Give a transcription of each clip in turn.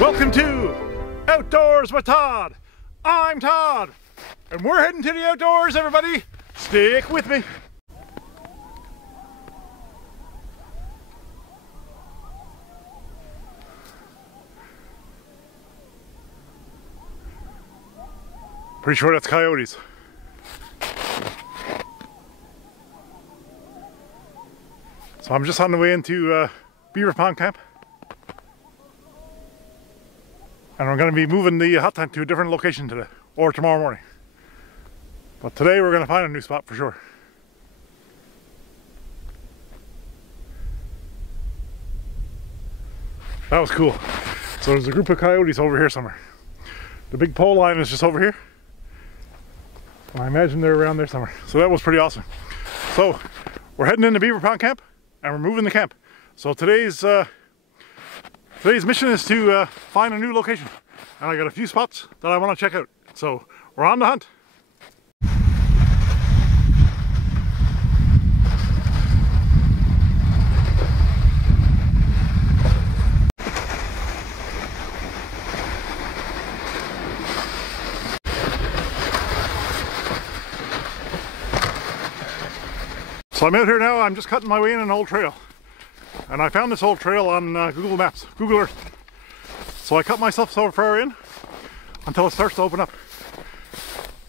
Welcome to Outdoors with Todd. I'm Todd, and we're heading to the outdoors, everybody. Stick with me. Pretty sure that's coyotes. So I'm just on the way into Beaver Pond camp. And we're going to be moving the hot tent to a different location today, or tomorrow morning. But today we're going to find a new spot for sure. That was cool. So there's a group of coyotes over here somewhere. The big pole line is just over here. And I imagine they're around there somewhere. So that was pretty awesome. So we're heading into Beaver Pond camp and we're moving the camp. So today's mission is to find a new location. And I got a few spots that I want to check out. So we're on the hunt. So I'm out here now, I'm just cutting my way in an old trail. And I found this old trail on Google Maps, Google Earth. So I cut myself so far in until it starts to open up.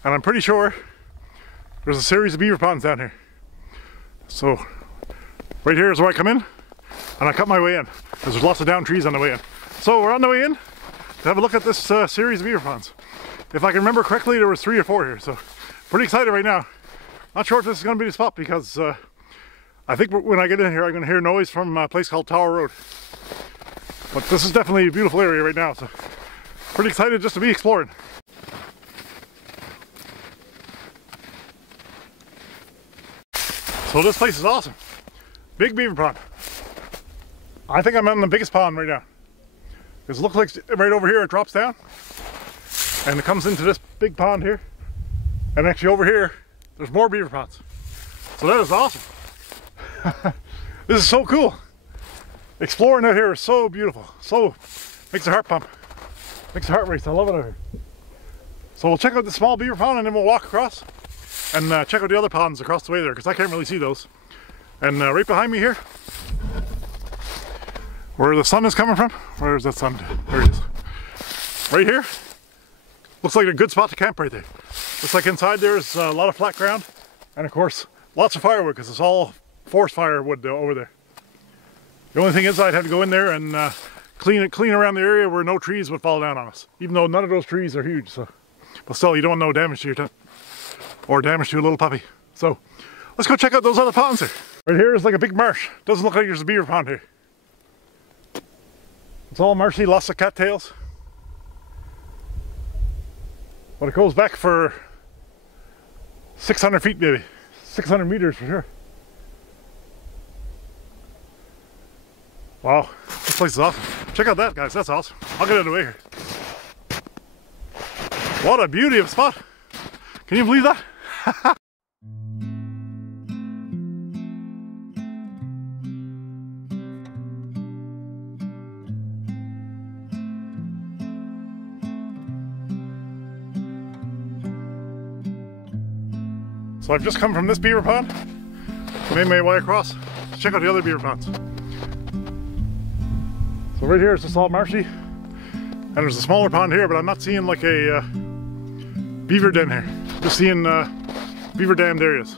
And I'm pretty sure there's a series of beaver ponds down here. So right here is where I come in and I cut my way in because there's lots of down trees on the way in. So we're on the way in to have a look at this series of beaver ponds. If I can remember correctly, there was 3 or 4 here. So pretty excited right now. Not sure if this is going to be the spot because I think when I get in here I'm going to hear noise from a place called Tower Road. But this is definitely a beautiful area right now, so pretty excited just to be exploring. So this place is awesome. Big beaver pond. I think I'm on the biggest pond right now. Because it looks like right over here it drops down and it comes into this big pond here. And actually over here there's more beaver ponds. So that is awesome. This is so cool. Exploring out here is so beautiful. So makes the heart pump. Makes the heart race. I love it out here. So we'll check out the small beaver pond and then we'll walk across and check out the other ponds across the way there because I can't really see those. And right behind me here, where the sun is coming from, where's that sun? There it is. Right here, looks like a good spot to camp right there. Looks like inside there's a lot of flat ground and of course lots of firewood because it's all forest firewood over there. The only thing is I'd have to go in there and clean around the area where no trees would fall down on us, even though none of those trees are huge. So, but still, you don't want no damage to your tent or damage to a little puppy. So let's go check out those other ponds here. Right here is like a big marsh. Doesn't look like there's a beaver pond here. It's all marshy, lots of cattails. But it goes back for 600 feet maybe, 600 meters for sure. Wow, this place is awesome. Check out that, guys, that's awesome. I'll get out of the way here. What a beauty of a spot. Can you believe that? So I've just come from this beaver pond, made my way across to check out the other beaver ponds. So right here it's just all marshy, and there's a smaller pond here, but I'm not seeing like a beaver den here. Just seeing beaver dammed areas.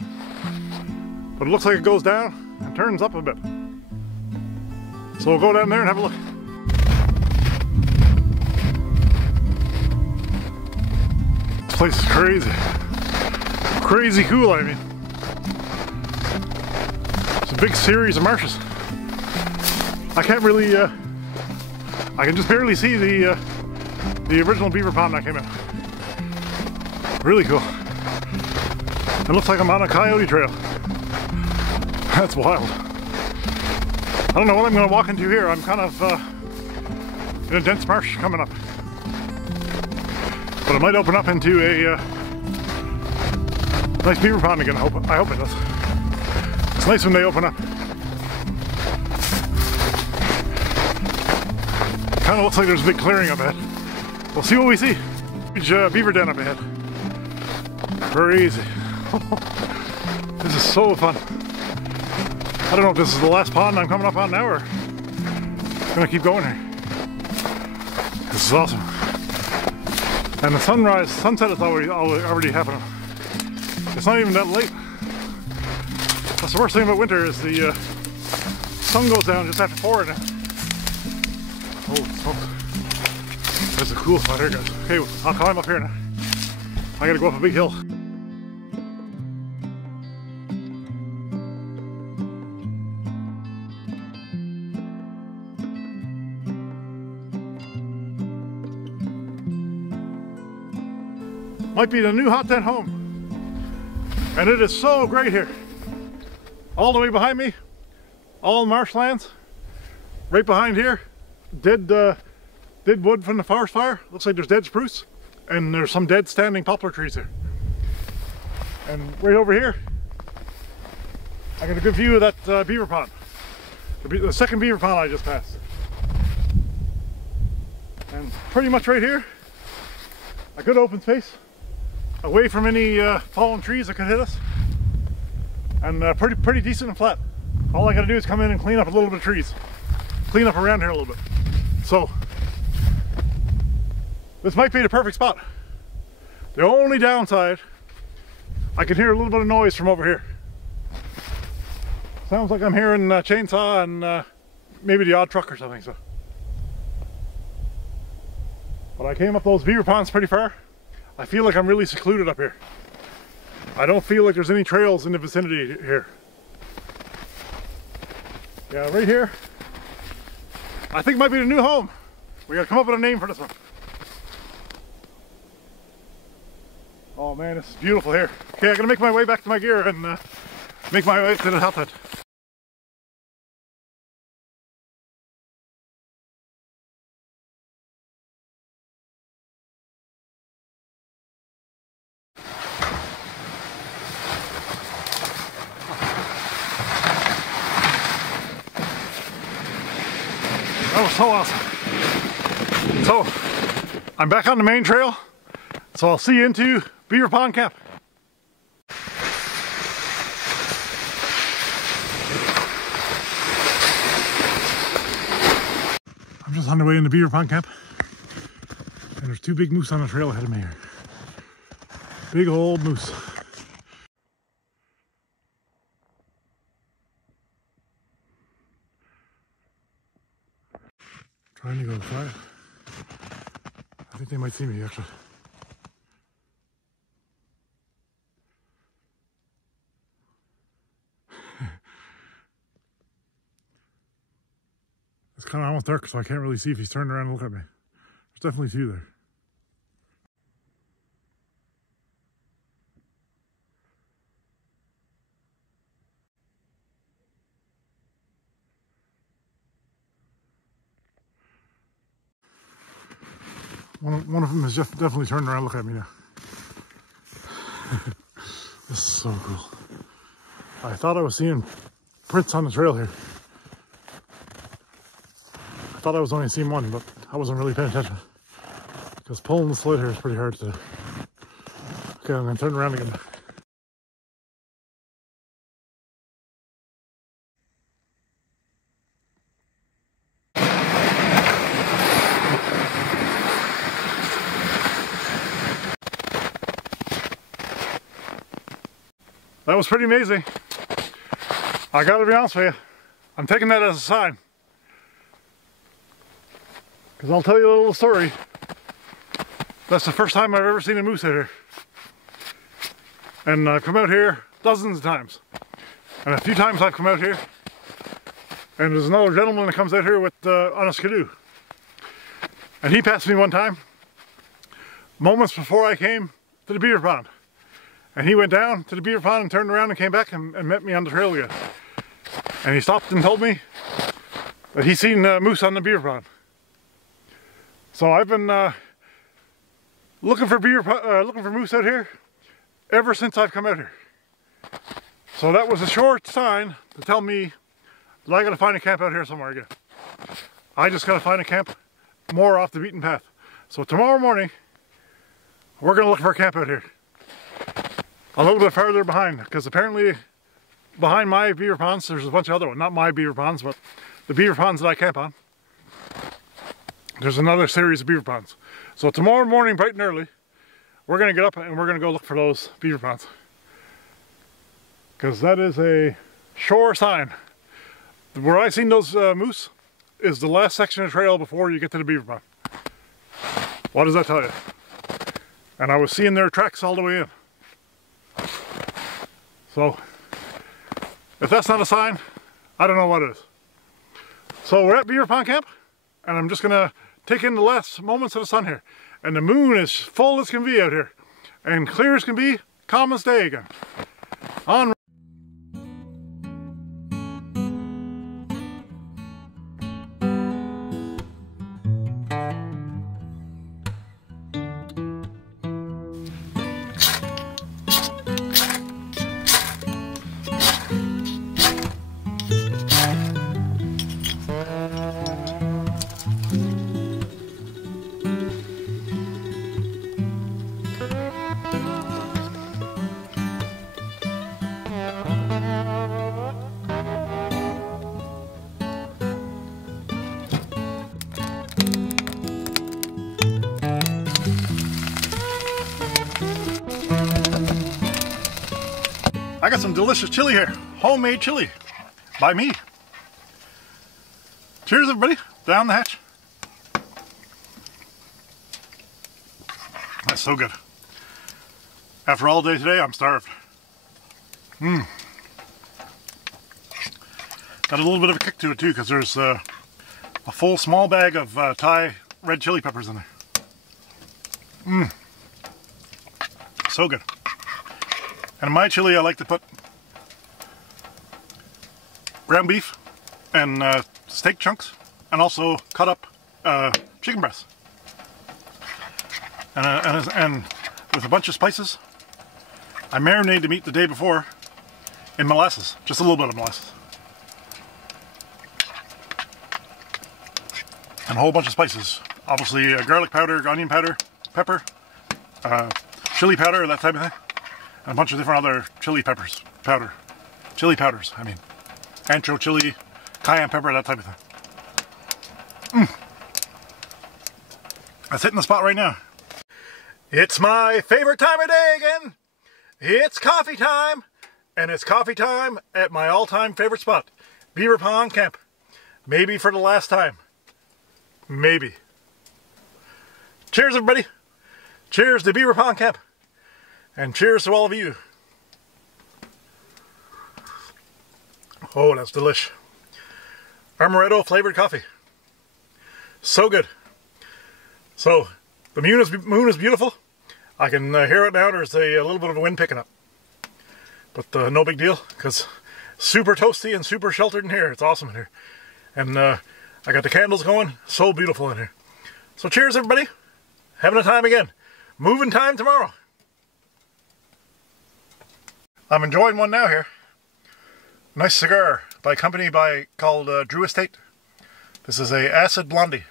But it looks like it goes down and turns up a bit. So we'll go down there and have a look. This place is crazy. Crazy cool, I mean. It's a big series of marshes. I can't really I can just barely see the original beaver pond I came in. Really cool. It looks like I'm on a coyote trail. That's wild. I don't know what I'm going to walk into here. I'm kind of in a dense marsh coming up. But it might open up into a nice beaver pond again. I hope it does. It's nice when they open up. Kind of looks like there's a big clearing up ahead. We'll see what we see. Huge beaver den up ahead. Crazy. This is so fun. I don't know if this is the last pond I'm coming up on now or I'm gonna keep going here. This is awesome. And the sunset is already happening. It's not even that late. That's the worst thing about winter is the sun goes down just after 4 now. Oh, smokes. There's a cool spot here, guys. Okay, I'll climb up here now. I gotta go up a big hill. Might be the new hot tent home. And it is so great here. All the way behind me, all marshlands. Right behind here, dead wood from the forest fire. Looks like there's dead spruce. And there's some dead standing poplar trees here. And right over here, I got a good view of that beaver pond. The second beaver pond I just passed. And pretty much right here, a good open space. Away from any fallen trees that could hit us, and pretty decent and flat. All I gotta do is come in and clean up a little bit of trees, clean up around here a little bit. So this might be the perfect spot. The only downside, I can hear a little bit of noise from over here. Sounds like I'm hearing a chainsaw and maybe the odd truck or something. So, but I came up those beaver ponds pretty far. I feel like I'm really secluded up here. I don't feel like there's any trails in the vicinity here. Yeah, right here, I think might be the new home. We gotta come up with a name for this one. Oh man, this is beautiful here. Okay, I'm gonna make my way back to my gear and make my way to the hot tent. That was so awesome. So, I'm back on the main trail, so I'll see you into Beaver Pond Camp. I'm just on the way into Beaver Pond Camp, and there's 2 big moose on the trail ahead of me here. Big old moose. Trying to go quiet. I think they might see me actually. It's kind of almost dark, so I can't really see if he's turned around and look at me. There's definitely 2 there. One of them has just definitely turned around and looked at me now. This is so cool. I thought I was seeing prints on the trail here. I thought I was only seeing one, but I wasn't really paying attention. Because pulling the sled here is pretty hard to do. Okay, I'm going to turn around again. That was pretty amazing. I gotta be honest with you, I'm taking that as a sign. Because I'll tell you a little story. That's the first time I've ever seen a moose hit here. And I've come out here dozens of times. And a few times I've come out here, and there's another gentleman that comes out here with on a skidoo. And he passed me one time, moments before I came to the beaver pond. And he went down to the beaver pond and turned around and came back and met me on the trail again. And he stopped and told me that he's seen moose on the beaver pond. So I've been looking for moose out here ever since I've come out here. So that was a short sign to tell me that I gotta find a camp out here somewhere again. I just gotta find a camp more off the beaten path. So tomorrow morning, we're gonna look for a camp out here. A little bit farther behind, because apparently behind my beaver ponds, there's a bunch of other ones. Not my beaver ponds, but the beaver ponds that I camp on. There's another series of beaver ponds. So tomorrow morning, bright and early, we're gonna get up and we're gonna go look for those beaver ponds. Because that is a sure sign. Where I seen those moose is the last section of trail before you get to the beaver pond. What does that tell you? And I was seeing their tracks all the way in. So, if that's not a sign, I don't know what it is. So we're at Beaver Pond Camp, and I'm just gonna take in the last moments of the sun here. And the moon is full as can be out here. And clear as can be, calm as day again. On. I got some delicious chili here. Homemade chili. By me. Cheers everybody. Down the hatch. That's so good. After all day today, I'm starved. Got a little bit of a kick to it too, because there's a full small bag of Thai red chili peppers in there. So good. And in my chili, I like to put ground beef and steak chunks, and also cut up chicken breasts. And with a bunch of spices, I marinate the meat the day before in molasses, just a little bit of molasses. And a whole bunch of spices. Obviously garlic powder, onion powder, pepper, chili powder, that type of thing. And a bunch of different other chili powders, I mean. Ancho chili, cayenne pepper, that type of thing. That's hitting the spot right now. It's my favorite time of day again. It's coffee time. And it's coffee time at my all-time favorite spot, Beaver Pond Camp. Maybe for the last time. Maybe. Cheers everybody. Cheers to Beaver Pond Camp. And cheers to all of you. Oh, that's delish. Amaretto flavored coffee. So good. So, the moon is beautiful. I can hear it now. There's a little bit of a wind picking up. But no big deal, because super toasty and super sheltered in here. It's awesome in here. And I got the candles going. So beautiful in here. So cheers everybody. Having a time again. Moving time tomorrow. I'm enjoying one now here. Nice cigar by a company called Drew Estate. This is a acid blondie.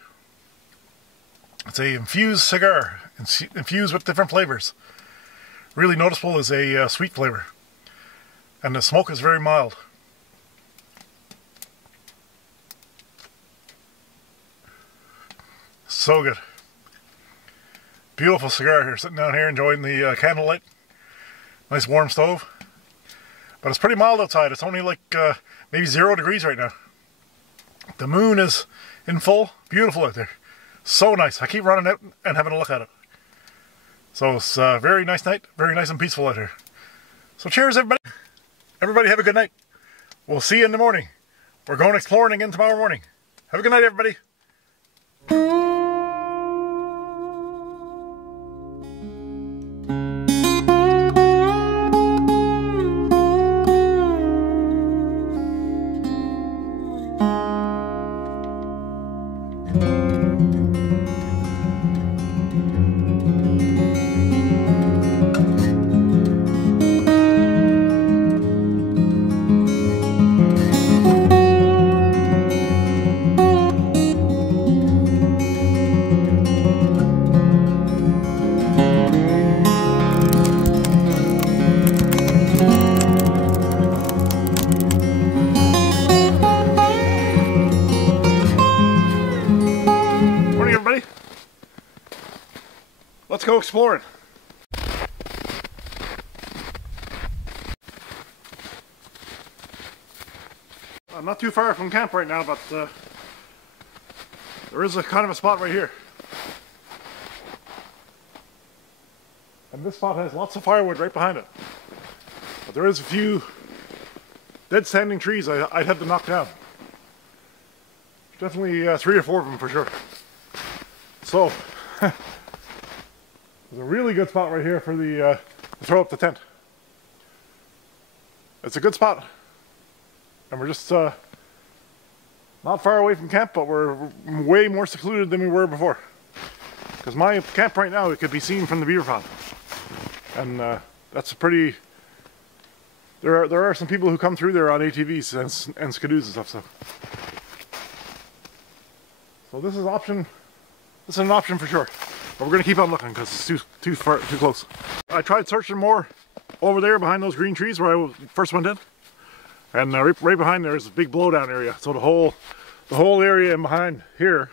It's a infused cigar, infused with different flavors. Really noticeable is a sweet flavor. And the smoke is very mild. So good. Beautiful cigar here, sitting down here enjoying the candlelight. Nice warm stove. But it's pretty mild outside. It's only like maybe 0 degrees right now. The moon is in full. Beautiful out there. So nice. I keep running out and having a look at it. So it's a very nice night. Very nice and peaceful out here. So cheers everybody. Everybody have a good night. We'll see you in the morning. We're going exploring again tomorrow morning. Have a good night everybody. let's go exploring. I'm not too far from camp right now, but there is a kind of a spot right here. And this spot has lots of firewood right behind it. But there is a few dead standing trees I'd have to knock down. Definitely 3 or 4 of them for sure. So, there's a really good spot right here for the to throw up the tent. It's a good spot. And we're just not far away from camp, but we're way more secluded than we were before. Because my camp right now, it could be seen from the Beaver Pond. And that's a pretty... There are some people who come through there on ATVs and skidoos and stuff, so this is an option for sure. But we're going to keep on looking because it's too close. I tried searching more over there behind those green trees where I first went in. And right behind there is a big blowdown area. So the whole area in behind here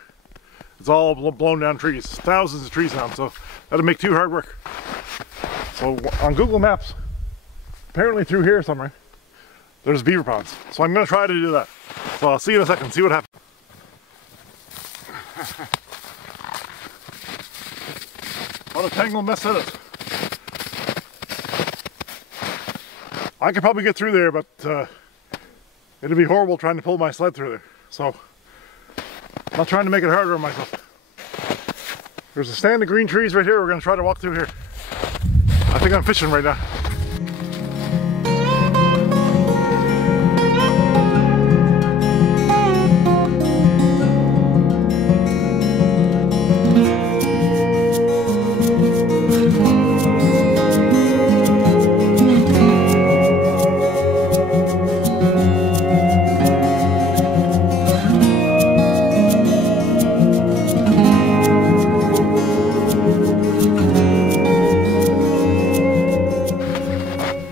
is all blown down trees. Thousands of trees down, so that'll make too hard work. So on Google Maps, apparently through here somewhere, there's beaver ponds. So I'm going to try to do that. So I'll see you in a second, see what happens. What a tangled mess that is. I could probably get through there, but it'd be horrible trying to pull my sled through there. So I'm not trying to make it harder on myself. There's a stand of green trees right here. We're going to try to walk through here. I think I'm fishing right now.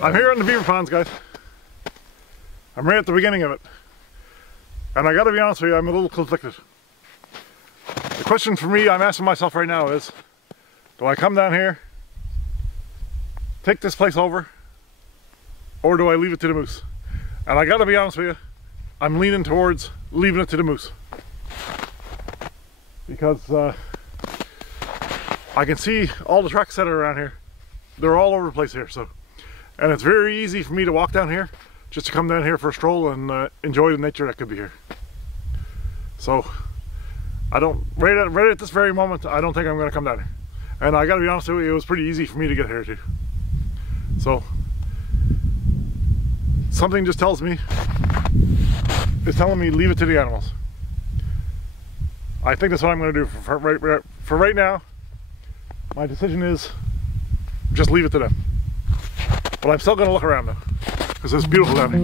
I'm here on the Beaver Ponds, guys. I'm right at the beginning of it. And I gotta be honest with you, I'm a little conflicted. The question for me, I'm asking myself right now is, do I come down here, take this place over, or do I leave it to the moose? And I gotta be honest with you, I'm leaning towards leaving it to the moose. Because I can see all the tracks that are around here. They're all over the place here, so. And it's very easy for me to walk down here, just to come down here for a stroll and enjoy the nature that could be here. So, right at this very moment, I don't think I'm going to come down here. And I gotta be honest with you, it was pretty easy for me to get here too. So, something just tells me, it's telling me leave it to the animals. I think that's what I'm going to do for right now. My decision is just leave it to them. But I'm still going to look around though, because it's beautiful down here.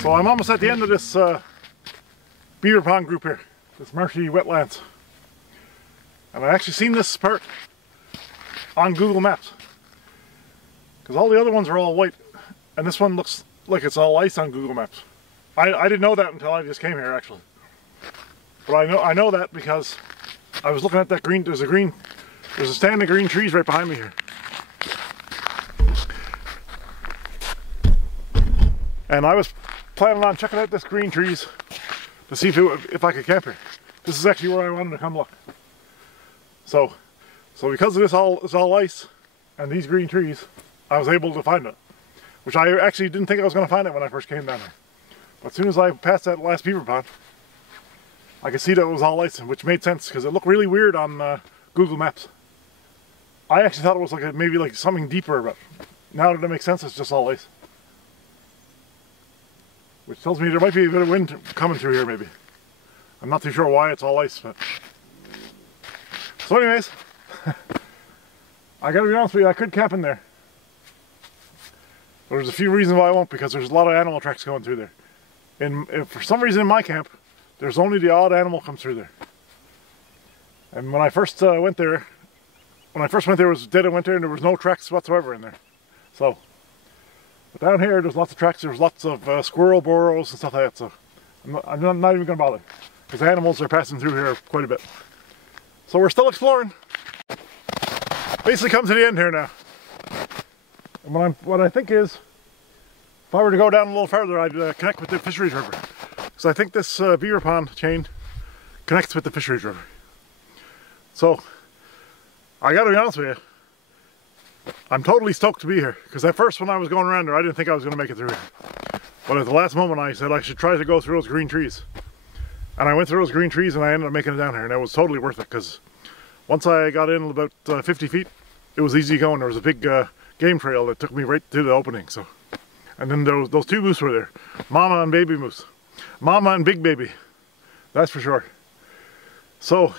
So I'm almost at the end of this Beaver Pond group here. This marshy wetlands. And I actually seen this part on Google Maps. Because all the other ones are all white. And this one looks like it's all ice on Google Maps. I didn't know that until I just came here actually. But I know that because I was looking at that green, there's a stand of green trees right behind me here. And I was planning on checking out this green trees to see if I could camp here. This is actually where I wanted to come look. So because of this it's all ice and these green trees, I was able to find it. Which I actually didn't think I was going to find it when I first came down here. But as soon as I passed that last beaver pond, I could see that it was all ice, which made sense because it looked really weird on Google Maps. I actually thought it was like maybe like something deeper, but now that it makes sense, it's just all ice. Which tells me there might be a bit of wind coming through here maybe. I'm not too sure why it's all ice, but... So anyways, I gotta be honest with you, I could camp in there. But there's a few reasons why I won't, because there's a lot of animal tracks going through there. For some reason in my camp, there's only the odd animal comes through there. And when I first went there, it was dead of winter and there was no tracks whatsoever in there. So, but down here there's lots of tracks. There's lots of squirrel burrows and stuff like that. So I'm not even going to bother, because the animals are passing through here quite a bit. So we're still exploring. Basically come to the end here now. And what I think is, if I were to go down a little further, I'd connect with the fisheries river. Because I think this Beaver Pond chain connects with the fisheries river. So, I gotta be honest with you, I'm totally stoked to be here. Because at first when I was going around there, I didn't think I was going to make it through here. But at the last moment I said I should try to go through those green trees. And I went through those green trees and I ended up making it down here. And it was totally worth it, because once I got in about 50 feet, it was easy going. There was a big game trail that took me right to the opening. So, and then those two moose were there. Mama and baby moose. Mama and big baby. That's for sure. So,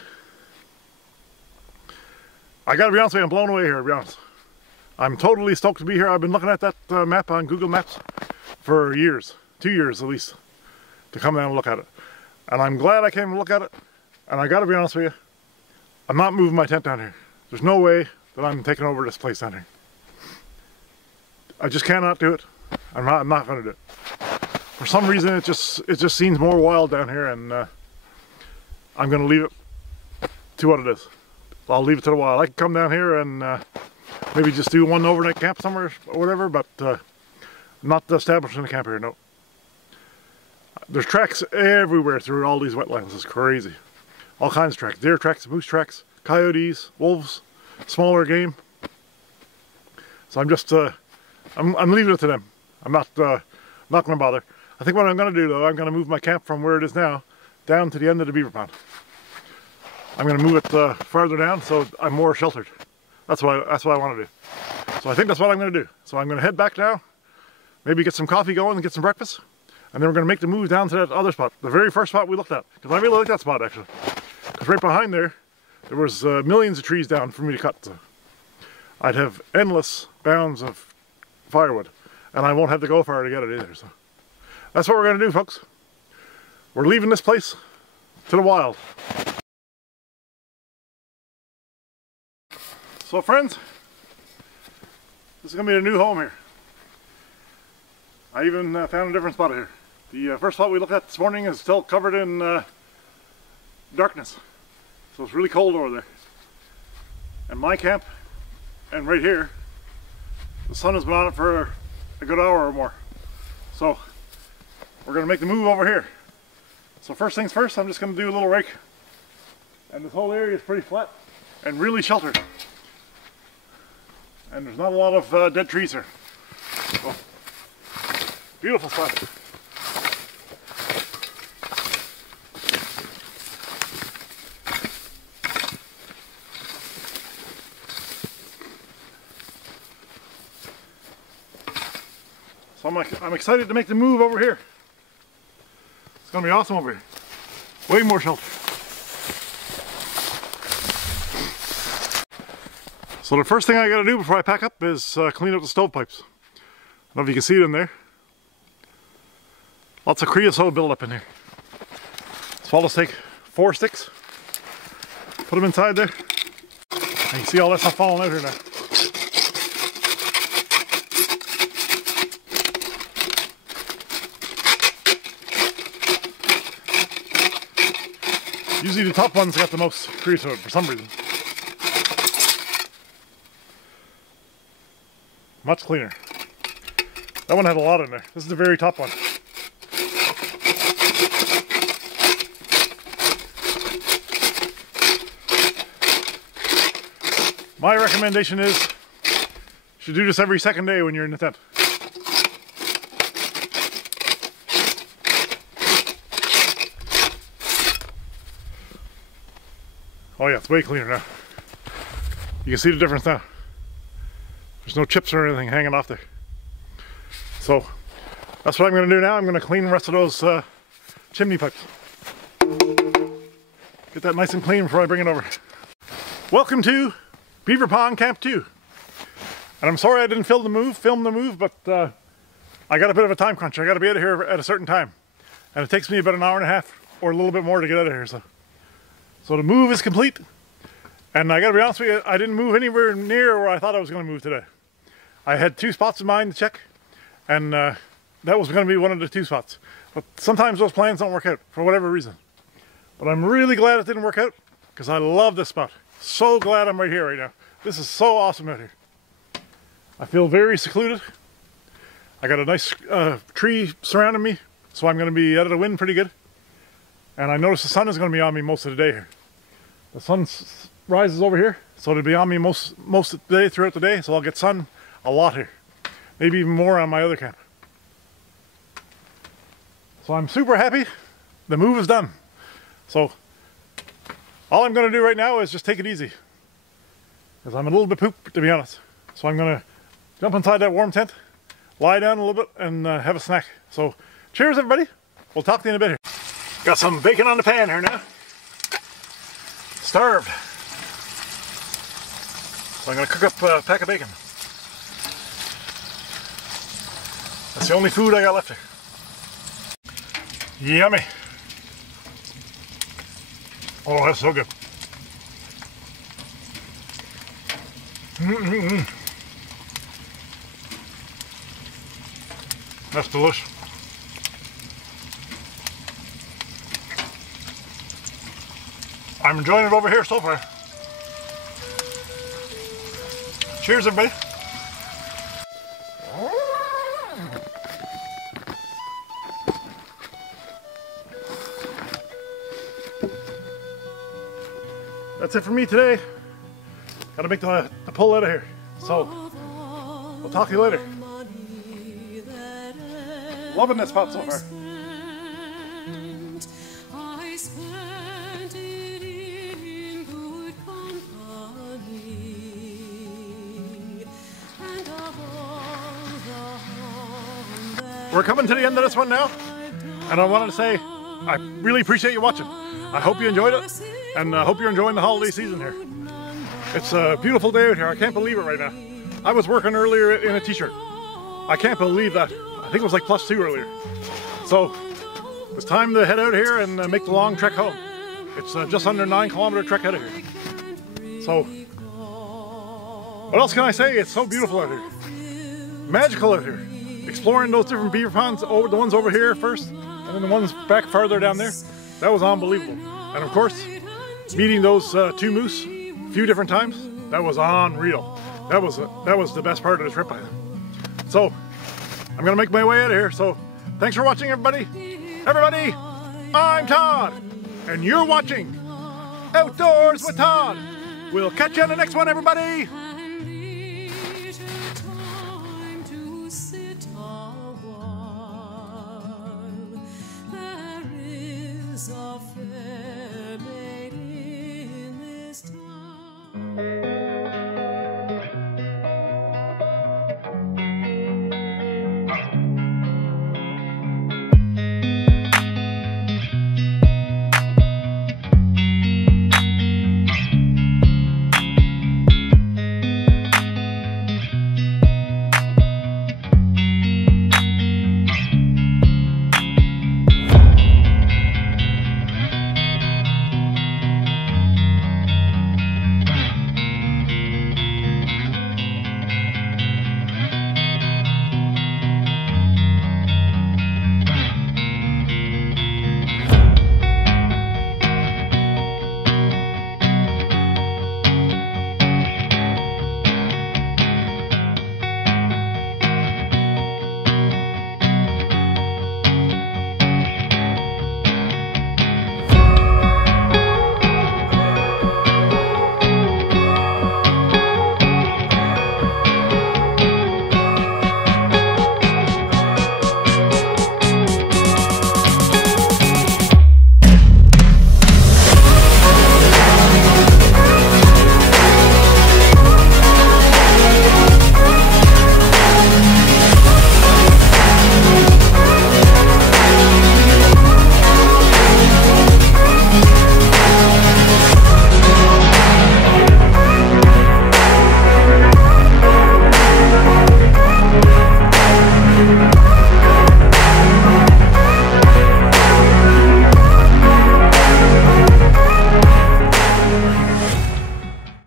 I gotta be honest with you, I'm blown away here, to be honest. I'm totally stoked to be here. I've been looking at that map on Google Maps for years, 2 years at least, to come down and look at it. And I'm glad I came to look at it. And I gotta be honest with you, I'm not moving my tent down here. There's no way that I'm taking over this place down here. I just cannot do it. I'm not gonna do it. For some reason it just seems more wild down here, and I'm gonna leave it to what it is. I'll leave it to the wild. I can come down here and maybe just do one overnight camp somewhere or whatever, but I'm not establishing a camp here, no. There's tracks everywhere through all these wetlands. It's crazy. All kinds of tracks. Deer tracks, moose tracks, coyotes, wolves, smaller game. So I'm just, I'm leaving it to them. I'm not going to bother. I think what I'm going to do though, I'm going to move my camp from where it is now down to the end of the Beaver Pond. I'm going to move it farther down so I'm more sheltered. That's what I want to do. So I think that's what I'm going to do. So I'm going to head back now, maybe get some coffee going and get some breakfast, and then we're going to make the move down to that other spot, the very first spot we looked at. Because I really like that spot actually. Because right behind there was millions of trees down for me to cut. So I'd have endless bounds of firewood, and I won't have to go far to get it either. So that's what we're going to do, folks. We're leaving this place to the wild. So friends, this is going to be a new home here. I even found a different spot here. The first spot we looked at this morning is still covered in darkness. So it's really cold over there. And my camp, and right here, the sun has been on it for a good hour or more. So we're going to make the move over here. So first things first, I'm just going to do a little rake. And this whole area is pretty flat and really sheltered. And there's not a lot of dead trees here. So, beautiful spot. So I'm excited to make the move over here. It's going to be awesome over here. Way more shelter. So the first thing I gotta do before I pack up is clean up the stovepipes. I don't know if you can see it in there. Lots of creosote buildup in here. So I'll just take 4 sticks, put them inside there. And you can see all that stuff falling out here now. Usually the top one's got the most creosote for some reason. Much cleaner. That one had a lot in there. This is the very top one. My recommendation is you should do this every second day when you're in the tent. Oh yeah, it's way cleaner now. You can see the difference now. There's no chips or anything hanging off there. So that's what I'm going to do now. I'm going to clean the rest of those chimney pipes. Get that nice and clean before I bring it over. Welcome to Beaver Pond Camp 2. And I'm sorry I didn't film the move, but I got a bit of a time crunch. I got to be out of here at a certain time. and it takes me about an hour and a half or a little bit more to get out of here. So the move is complete, and I gotta be honest with you, I didn't move anywhere near where I thought I was gonna move today. I had 2 spots in mind to check, and that was gonna be one of the 2 spots. But sometimes those plans don't work out for whatever reason. But I'm really glad it didn't work out, because I love this spot. So glad I'm right here right now. This is so awesome out here. I feel very secluded. I got a nice tree surrounding me, so I'm gonna be out of the wind pretty good. And I notice the sun is gonna be on me most of the day here. The sun rises over here, so it'll be on me most of the day, throughout the day, so I'll get sun a lot here. Maybe even more on my other camp. So I'm super happy. The move is done. So all I'm gonna do right now is just take it easy, because I'm a little bit pooped, to be honest. So I'm gonna jump inside that warm tent, lie down a little bit, and have a snack. So cheers, everybody. We'll talk to you in a bit here. Got some bacon on the pan here now. Starved. So I'm gonna cook up a pack of bacon. That's the only food I got left here. Yummy. Oh, that's so good. That's delicious. I'm enjoying it over here so far. Cheers, everybody. That's it for me today. Gotta make the pull out of here. So, we'll talk to you later. Loving this spot so far. We're coming to the end of this one now, and I wanted to say I really appreciate you watching. I hope you enjoyed it, and I hope you're enjoying the holiday season here. It's a beautiful day out here. I can't believe it right now. I was working earlier in a t-shirt. I can't believe that. I think it was like +2 earlier. So it's time to head out here and make the long trek home. It's just under 9-kilometer trek out of here. So what else can I say? It's so beautiful out here. Magical out here. Exploring those different beaver ponds, the ones over here first, and then the ones back farther down there. That was unbelievable. And of course, meeting those 2 moose a few different times, that was unreal. That was the best part of the trip, I think. So I'm gonna make my way out of here. So thanks for watching, everybody. Everybody, I'm Todd, and you're watching Outdoors with Todd. We'll catch you on the next one, everybody.